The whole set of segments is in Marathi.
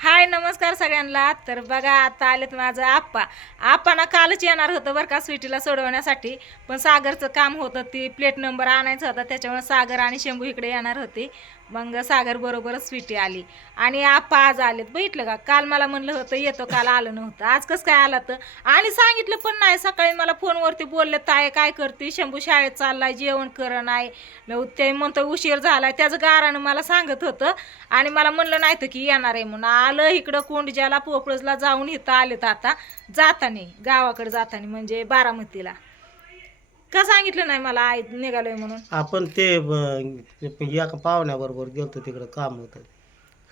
हाय नमस्कार सगळ्यांना. तर बघा आता आलेत माझं आप्पा. आप्पा ना कालच येणार होतं बरं का स्वीटीला सोडवण्यासाठी. पण सागरचं काम होतं ती प्लेट नंबर आणायचं होता त्याच्यामुळे सागर आणि शंभू इकडे येणार होते. मग सागर बरोबरच स्वीटी आली. आणि आप्पा आज आलेत. बघितलं का? काल मला म्हणलं होतं येतो काल आलं नव्हतं. आज कसं काय आला तर? आणि सांगितलं पण नाही. सकाळी मला फोनवरती बोलले ताय काय करते? शंभू शाळेत चाललाय जेवण कर नाही. मग ते म्हणतो उशीर झालाय. त्याचं गारानं मला सांगत होतं. आणि मला म्हणलं नाही तर की येणार आहे म्हणून. आलं इकडं कोंडज्याला पोपळजला जाऊन इथं आलेत आता. जातानी गावाकडे जाताना म्हणजे बारामतीला. का सांगितलं नाही मला? आई निघालोय म्हणून. आपण ते ब- एका पाहुण्याबरोबर गेलतो तिकडं काम होतं.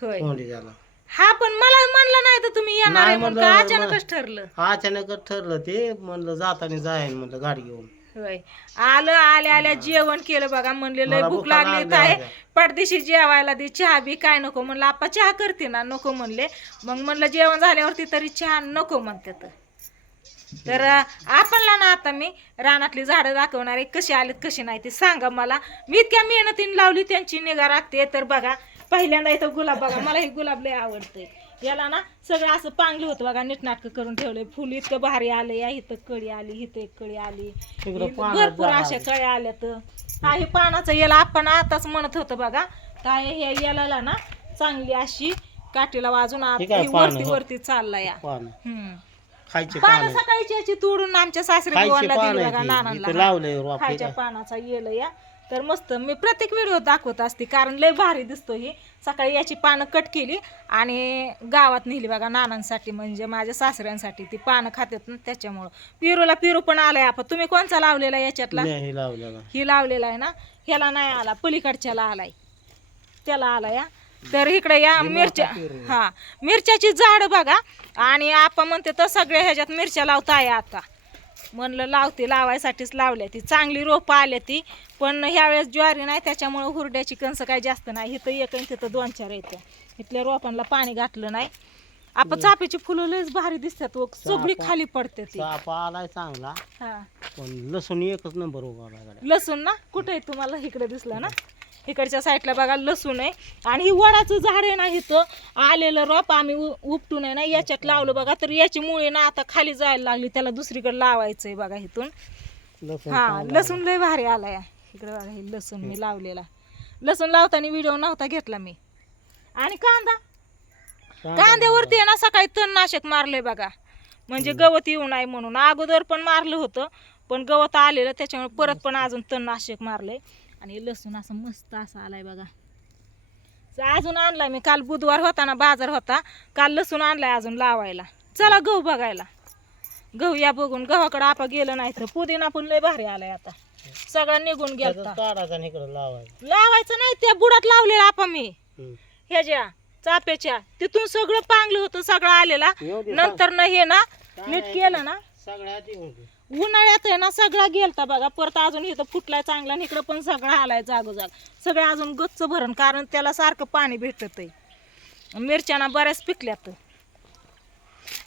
होय. कोंडीच्याला हा पण मला म्हणलं नाही तर तुम्ही येणार आहे नाही म्हणून. म्हणलं, का अचानकच ठरलं? अचानकच ठरलं ते. म्हणलं जाताना जाईन म्हणलं गाडी घेऊन. होय. आलं आल्या आल्या जेवण केलं बघा म्हणले लय मला भूक भुका लागली होत्या. पडदेशी जेवायला दे चहा बी काय नको म्हणलं. आपा चहा करते ना नको म्हणले. मग म्हणलं जेवण झाल्यावरती तरी चहा नको म्हणते तर. तर आपणला ना आता मी रानातली झाडं दाखवणार आहे कशी आलीत कशी नाही ते सांगा मला. मी इतक्या मेहनतीने लावली त्यांची निगा राखते. तर बघा पहिल्यांदा इथं गुलाब बघा मला हे गुलाब लय आवडतंय. याला ना सगळं असं पांगलं होतं बघा नीटनाटकं करून ठेवलंय. फुल इतकं भारी आलं या इथं कळी आली इथं एक कळी आली. भरपूर अशा. कळ्या आल्या तर हा हे पानाचं याला आपण आताच म्हणत होतं बघा. काय हे याला ना चांगली अशी काठीला वाजून वरती. वरती चालला या खायचे पानं पान. सकाळची याची तोडून आमच्या सासरे खायचे बुवांना पान दिली बघा नानांना. लावलंय रोप खायच्या पानाचा येलं या. तर मस्त मी प्रत्येक व्हिडिओ दाखवत असते कारण लय भारी दिसतो ही. सकाळी याची पानं कट केली आणि गावात नेली बघा नानांसाठी म्हणजे माझ्या सासऱ्यांसाठी. ती पानं खात्यात ना त्याच्यामुळं. पिरूला पिरू पण आलाय आपण. तुम्ही कोणचा लावलेला याच्यातला? हे लावलेला. ही लावलेला आहे ना? ह्याला नाही आला पलीकडच्याला आलाय. त्याला आला या तर इकडे या मिरच्या. हा मिरच्याची झाड बघा. आणि आपण म्हणते तर सगळ्या ह्याच्यात मिरच्या लावताय आता. म्हणलं लावते लावायसाठीच लावल्या ती. चांगली रोपं आल्या ती. पण ह्यावेळेस ज्वारी नाही त्याच्यामुळे हुरड्याची कणसं काही जास्त नाही. इथं एक आणि तिथं दोन चार येत्या इथल्या रोपांना पाणी घातलं नाही. आपण चाफ्याची फुलं लयच भारी दिसतात व सगळी खाली पडते ती. आलाय चांगला. हा. पण लसूण एकच नंबर उभा लसूण ना? कुठे आहे तुम्हाला? इकडे दिसलं ना? इकडच्या साईडला बघा लसूण आहे. आणि ही वडाचं झाड आहे ना इथं आलेलं रोप आम्ही उपटून आहे ना याच्यात लावलं बघा. तर याची मुळे ना आता खाली जायला लागली. त्याला दुसरीकडे लावायचंय बघा इथून. हा लसूण लय भारी आलाय. इकडे बघा हे लसूण मी लावलेला. लसूण लावताना व्हिडिओ नव्हता घेतला मी. आणि कांदा? कांदा कांद्यावरती आहे ना सकाळी तणनाशक मारलंय बघा. म्हणजे गवत येऊ नये म्हणून. अगोदर पण मारलं होतं पण गवत आलेलं त्याच्यामुळे परत पण अजून तणनाशक मारलंय. आणि लसूण असं मस्त असा आलाय बघा. अजून आणलाय मी काल बुधवार होता ना बाजार होता. काल लसूण आणलाय अजून लावायला. चला गहू बघायला. गहू या बघून गव्हाकडे आपा गेलं नाही तर पुदिना पण लय भारी आलाय आता. सगळा निघून इकडं लावायचं. नाही त्या बुडात लावलेला आपा मी. ह्याच्या चाप्याच्या तिथून सगळं पांगलं होतं सगळं आलेला. नंतर ना हे ना नीट. केलं ना. दे. उन्हाळ्यात आहे ना सगळा गेलता बघा. परत अजून इथं फुटलाय चांगला आणि इकडं पण सगळा आलाय जागोजाग. सगळं अजून गच्च भरण कारण त्याला सारखं पाणी भेटत आहे मिरच्याना बऱ्याच पिकल्यात.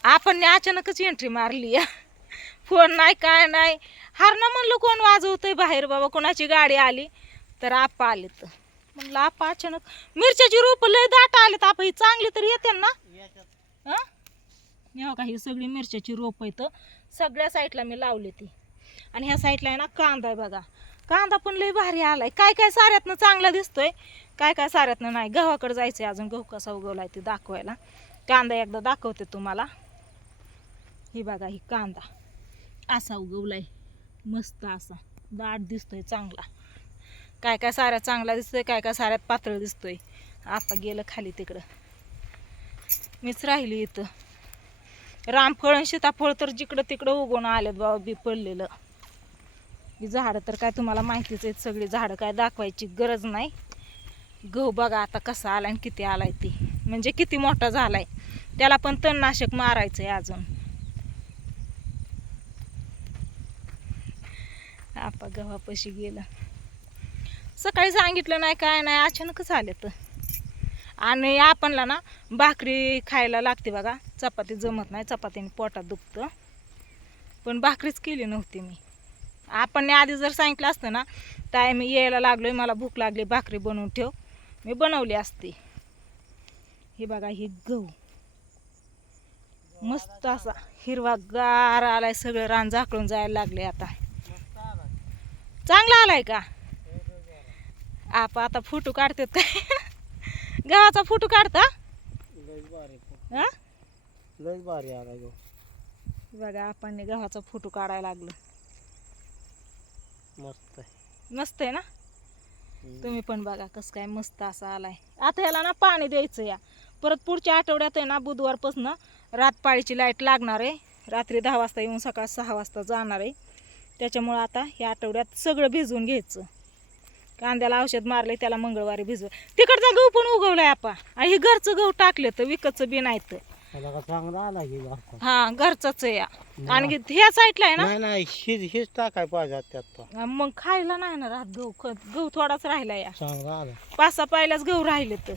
आपण अचानकच एंट्री मारली. फोन नाही काय नाही. हरणं म्हणलं कोण वाजवतंय बाहेर बाबा? कोणाची गाडी आली? तर आपा आले तर म्हणलं आपा अचानक मिरच्याची रोपं लय दाट आलेत. आप ही चांगली तर येते ना? हे बघा ही सगळी मिरच्याची रोप आहेत. सगळ्या साईडला मी लावली ती. आणि ह्या साईडला आहे ना कांदा आहे बघा. कांदा पण लई भारी आलाय. काय काय साऱ्यातनं चांगला दिसतोय काय काय साऱ्यातनं नाही. गव्हाकडे जायचंय अजून गहू कसा उगवलाय ते दाखवायला. कांदा एकदा दाखवते तुम्हाला. ही बघा ही कांदा. असा उगवलाय. मस्त असा. दाट दिसतोय चांगला. काय काय साऱ्यात चांगला दिसतोय काय काय साऱ्यात पातळ दिसतोय. आता गेलं खाली तिकडं. मीच राहिली इथं. रामफळ आणि सीताफळ तर जिकडं तिकडं उगवून आलेत बाबा बी पडलेलं. ही झाडं तर काय तुम्हाला माहितीच आहेत सगळी झाडं काय दाखवायची गरज नाही. गहू बघा आता कसा आलाय आणि किती आलाय ती. म्हणजे किती मोठा झालाय. त्याला पण तणनाशक मारायचंय अजून. आपा गव्हापाशी गेलं. सकाळी सांगितलं नाही काय नाही अचानकच आले तर आणि आपणला ना भाकरी खायला लागते बघा. चपाती जमत नाही चपातीने पोटात दुखतं. पण भाकरीच केली नव्हती मी. आपण आधी जर सांगितलं असतं ना ताई मी यायला आहे मला भूक लागली भाकरी बनवून ठेव. मी बनवली असती. हे बघा ही गहू. मस्त असा हिरवा गार आलाय सगळं रान झाकळून जायला लागले आता. चांगला आलाय का? आप आता फोटो काढतात. काय गव्हाचा फोटो काढता? लयच भारी हा? लयच भारी आला गो बघा आपण गव्हाचा फोटो काढायला लागलो. मस्त आहे. मस्त आहे ना. तुम्ही पण बघा कसं काय मस्त असा आलाय. आता ह्याला ना पाणी द्यायचं या. परत पुढच्या आठवड्यात आहे ना बुधवारपासून रातपाळीची लाइट लागणार आहे. रात्री दहा वाजता येऊन सकाळ सहा वाजता जाणार आहे. त्याच्यामुळं आता या आठवड्यात सगळं भिजवून घ्यायचं. कांद्याला औषध मारले त्याला मंगळवारी भिजव. तिकडचा गहू पण उगवलाय आपा. आणि हे घरचं गहू टाकले तर विकतचं बी नाही तर. हा घरचंच या. आणि ह्या साईडला आहे ना? नाही हीच हीच टाकाय पाहिजे त्यात मग खायला नाही ना राहत गहू. ख- गहू थोडाच राहिला या. चांगला आला. पाच सहा पाहिल्याच गहू राहिले तर.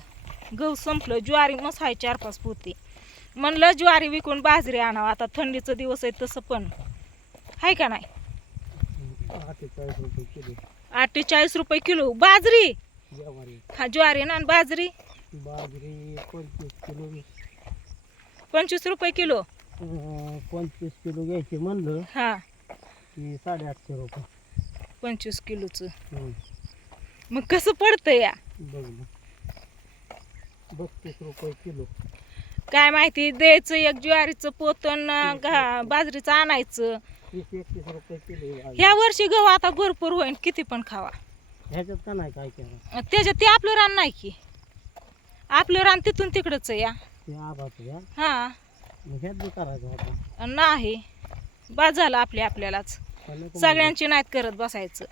गहू संपलं ज्वारी मस्त आहे चार पाच पोती. म्हणलं ज्वारी विकून बाजरी आणावं. आता थंडीचं दिवस आहे तसं पण. आहे का नाही? अठ्ठेचाळीस रुपये किलो अठ्ठेचाळीस रुपये किलो. बाजरी. ज्वारी. हा ज्वारी ना आणि बाजरी. बाजरी पंचवीस किलो पंचवीस रुपये किलो. अं, पंचवीस किलो घ्यायची म्हणलं हा. की साडेआठशे रुपये. पंचवीस किलोचं. मग कसं पडतं या? बघ ना. बत्तीस रुपये किलो. काय माहिती द्यायचं एक ज्वारीचं पोतन बाजरीचं आणायचं. तीस एकतीस रुपये किलो आहे बाजरी. ह्या वर्षी गहू आता भरपूर होईल किती पण खावा. ह्याच्यात का नाही काय केलं? त्याच्यात ते आपलं रान नाही की. आपलं रान तिथून तिकडंच आहे या. ते आबाचं घ्या हा. मग ह्यात बी करायचं होता. नाही. बाद झालं आपल्या आपल्यालाच. पण नको सगळ्यांची नाहीत करत बसायचं.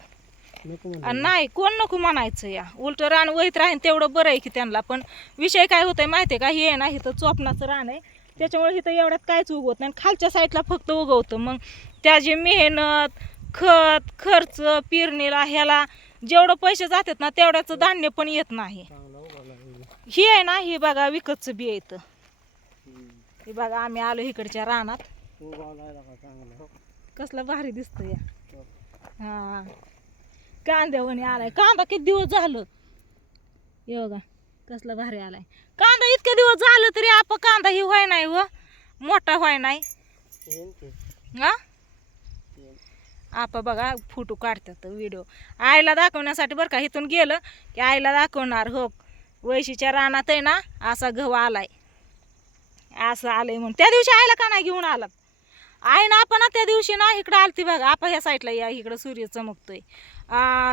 नको आणि. नाही कोण नको म्हणायचं या. उलट रान वहीत राहीन तेवढं बरं आहे की त्यांना. पण विषय काय होतंय माहितीये का? हे नाही तर चोपणाचं रान आहे. त्याच्यामुळे इथं एवढ्यात काहीच उगवत नाही. आणि खालच्या साईडला फक्त उगवतं. मग त्याची मेहनत खत खर्च पेरणीला ह्याला जेवढं पैसे जातात ना तेवढ्याचं धान्य पण येत नाही. ही आहे ना ही बघा विकतचं बी येतं हे बघा आम्ही आलो इकडच्या रानात. कसलं भारी दिसतं या. हा. कांद्यावणी आलाय. कांदा किती दिवस झालं? हे बघा. कसला भारी आलाय. कांदा इतके दिवस झालं तरी आप कांदा ही व्हाय नाही व. मोठा व्हाय नाही. हा. आपा बघा फोटो काढतात व्हिडिओ. आईला दाखवण्यासाठी बरं का इथून गेलं की आईला दाखवणार हो. वैशीच्या रानात आहे ना असा गहू आलाय. असं आलंय म्हणून. त्या दिवशी आईला का नाही घेऊन आलात? आई ना आपण त्या दिवशी ना इकडं आलती बघा. आपा ह्या साईडला या इकडं सूर्य चमकतोय.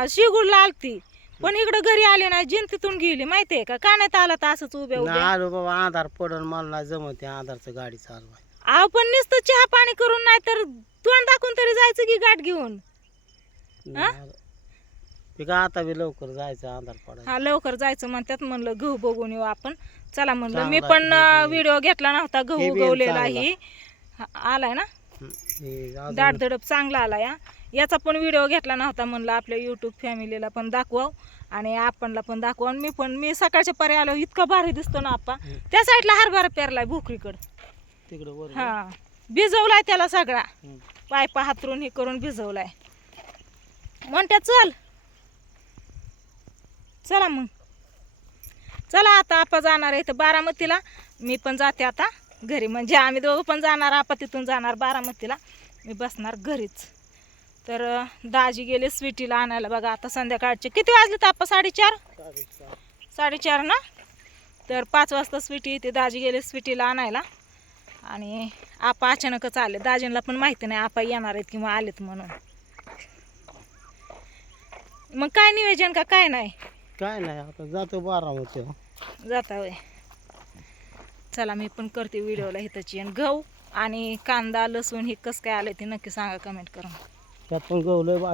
शिगुडला आलती. पण इकडं घरी आले नाही जिंतीतून गेली माहितीये का? का नाही आला तर असंच उभ्या नाही उभ्या. आलो बाबा आधार पडून मला नाही जमत आधारचं गाडी चालवाय अहो पण नुसतं चहा पाणी करून नाही तर तोंड दाखवून तरी जायचं की गाठ घेऊन? ते का आता बी लवकर जायचं आधार पडायचं. हा लवकर जायचं म्हणतात म्हणलं गहू बघून येऊ आपण. चला म्हणलं मी चांगला पण आहे, हे. व्हिडिओ घेतला नव्हता हे गहू बी उगवलेला चांगला. ही हा, आलाय ना? हम्म. हे अजून- दाट दडप चांगला आला या याचा पण व्हिडिओ घेतला नव्हता म्हणलं आपल्या युट्यूब फॅमिलीला पण दाखवाव आणि आपणला पण दाखवा आणि मी पण मी सकाळच्या परी आलो इतका भारी दिसतो ना आपा हम्म. त्या साईडला हरभरा पेरलाय भोकरीकडं. तिकडं वर हा. भिजवलाय त्याला सगळा. हम्म. पायपा हातरून हे करून भिजवलाय. म्हणत्या चल. चला मग. चला आता आपा जाणार आहे इथं बारामतीला. मी पण जाते आता घरी. म्हणजे आम्ही दोघं पण जाणार आपा तिथून जाणार बारामतीला. मी बसणार घरीच. तर दाजी गेले स्वीटीला आणायला. बघा आता संध्याकाळचे. किती वाजले तर आपा? साडेचार? साडेचार. ना? तर पाच वाजता स्वीटी येते. दाजी गेले स्वीटीला आणायला. आणि आपा अचानकच आले. दाजींना पण माहिती नाही आपा येणार आहेत किंवा आलेत म्हणून. मग काय नियोजन का काय नाही? काय नाही आता जातो बारामती जाता होय. चला मी पण करते व्हिडिओला हिताची. आणि गहू आणि कांदा लसूण हे कसं काय आलं ते नक्की सांगा कमेंट करून. त्यात पण गहू लय